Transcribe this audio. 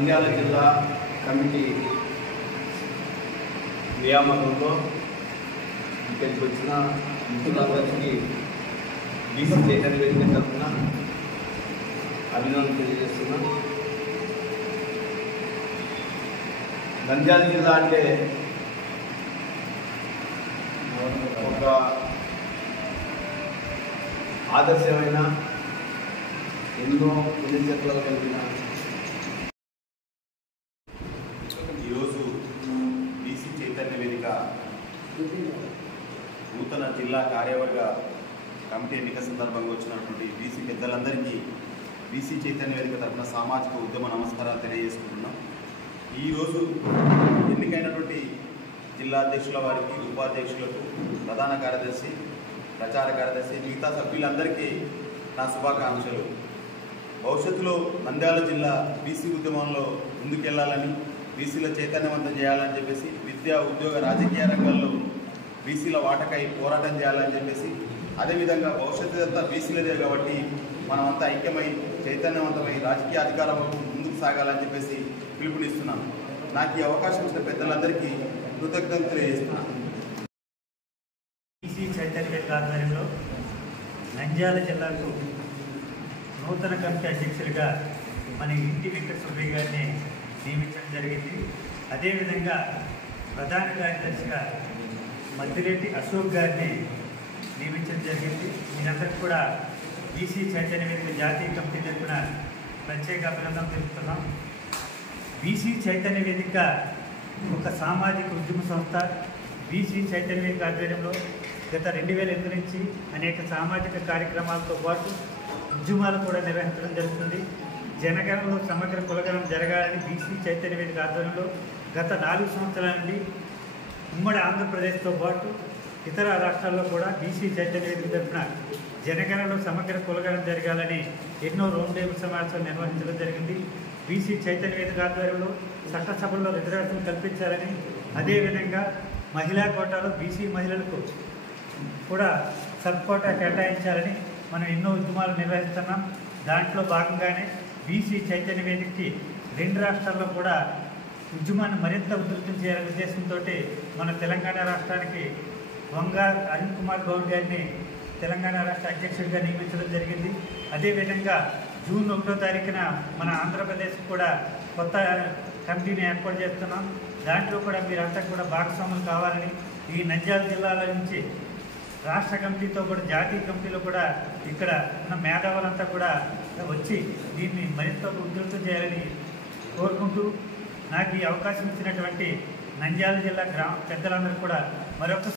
నంద్యాల జిల్లా కమిటీ నియామకంలో ఇక్కడికి వచ్చిన మిత్రులందరికీ బీసీ చైతన్య వేదిక తరఫున అభినందనలు తెలియజేస్తున్నా. నంద్యాల జిల్లా అంటే ఒక ఆదర్శమైన ఎన్నో పుణ్యక్షేత్రాలు కలిగిన ఈరోజు బీసీ చైతన్య వేదిక నూతన జిల్లా కార్యవర్గ కమిటీ ఎన్నిక సందర్భంగా వచ్చినటువంటి బీసీ పెద్దలందరికీ బీసీ చైతన్య వేదిక తరఫున సామాజిక ఉద్యమ నమస్కారాలు తెలియజేసుకుంటున్నాం. ఈరోజు ఎన్నికైనటువంటి జిల్లా అధ్యక్షుల వారికి, ఉపాధ్యక్షులకు, ప్రధాన కార్యదర్శి, ప్రచార కార్యదర్శి, మిగతా సభ్యులందరికీ నా శుభాకాంక్షలు. భవిష్యత్తులో నంద్యాల జిల్లా బీసీ ఉద్యమంలో ముందుకెళ్లాలని, బీసీల చైతన్యవంతం చేయాలని చెప్పేసి, విద్యా, ఉద్యోగ, రాజకీయ రంగాల్లో బీసీల వాటకై పోరాటం చేయాలని చెప్పేసి, అదేవిధంగా భవిష్యత్తు అంతా బీసీలదే కాబట్టి మనమంతా ఐక్యమై చైతన్యవంతమై రాజకీయ అధికారంలో ముందుకు సాగాలని చెప్పేసి పిలుపునిస్తున్నాను. నాకు ఈ అవకాశం ఇచ్చిన పెద్దలందరికీ కృతజ్ఞతలు తెలియజేస్తున్నాను. బీసీ చైతన్య వేదిక ఆధ్వర్యంలో నంద్యాల జిల్లాకు నూతన కమిటీ అధ్యక్షుడిగా మన ఇంటి వెంకట సుబ్బయ్య గారిని నియమించడం జరిగింది. అదేవిధంగా ప్రధాన కార్యదర్శిగా మద్దిరెడ్డి అశోక్ గారిని నియమించడం జరిగింది. మీరందరికీ కూడా బీసీ చైతన్య వేదిక జాతీయ కమిటీ తరఫున ప్రత్యేక అభినందనలు తెలుపుతున్నాం. బీసీ చైతన్య వేదిక ఒక సామాజిక ఉద్యమ సంస్థ. బీసీ చైతన్య వేదిక ఆధ్వర్యంలో గత 2008 నుంచి అనేక సామాజిక కార్యక్రమాలతో పాటు ఉద్యమాలు కూడా నిర్వహించడం జరుగుతుంది. జనగణనలో సమగ్ర కులగణన జరగాలని బీసీ చైతన్య వేదిక ఆధ్వర్యంలో గత 4 సంవత్సరాల నుండి ఉమ్మడి ఆంధ్రప్రదేశ్తో పాటు ఇతర రాష్ట్రాల్లో కూడా బీసీ చైతన్య వేదిక తరఫున జనగణనలో సమగ్ర కులగణన జరగాలని ఎన్నో రౌండ్ టేబుల్ సమావేశాలు నిర్వహించడం జరిగింది. బీసీ చైతన్య వేదిక ఆధ్వర్యంలో చట్టసభల్లో రిజర్వేషన్ కల్పించాలని, అదేవిధంగా మహిళా కోటాలో బీసీ మహిళలకు కూడా సబ్ కోటా కేటాయించాలని మనం ఎన్నో ఉద్యమాలు నిర్వహిస్తున్నాం. దాంట్లో భాగంగానే బీసీ చైతన్య వేదికకి 2 రాష్ట్రాల్లో కూడా ఉద్యమాన్ని మరింత ఉధృతం చేయాలనే ఉద్దేశంతో మన తెలంగాణ రాష్ట్రానికి వంగ అరుణ్ కుమార్ గౌడ్ గారిని తెలంగాణ రాష్ట్ర అధ్యక్షుడిగా నియమించడం జరిగింది. అదేవిధంగా జూన్ 1వ తారీఖున మన ఆంధ్రప్రదేశ్ కూడా కొత్త కమిటీని ఏర్పాటు చేస్తున్నాం. దాంట్లో కూడా మీరంతా కూడా భాగస్వాములు కావాలని, ఈ నంద్యాల జిల్లాల నుంచి రాష్ట్ర కమిటీతో కూడా జాతీయ కమిటీలో కూడా ఇక్కడ ఉన్న మేధావులంతా కూడా వచ్చి దీన్ని మరింత ఉధృతం చేయాలని కోరుకుంటూ, నాకు ఈ అవకాశం ఇచ్చినటువంటి నంద్యాల జిల్లా పెద్దలందరూ కూడా మరొక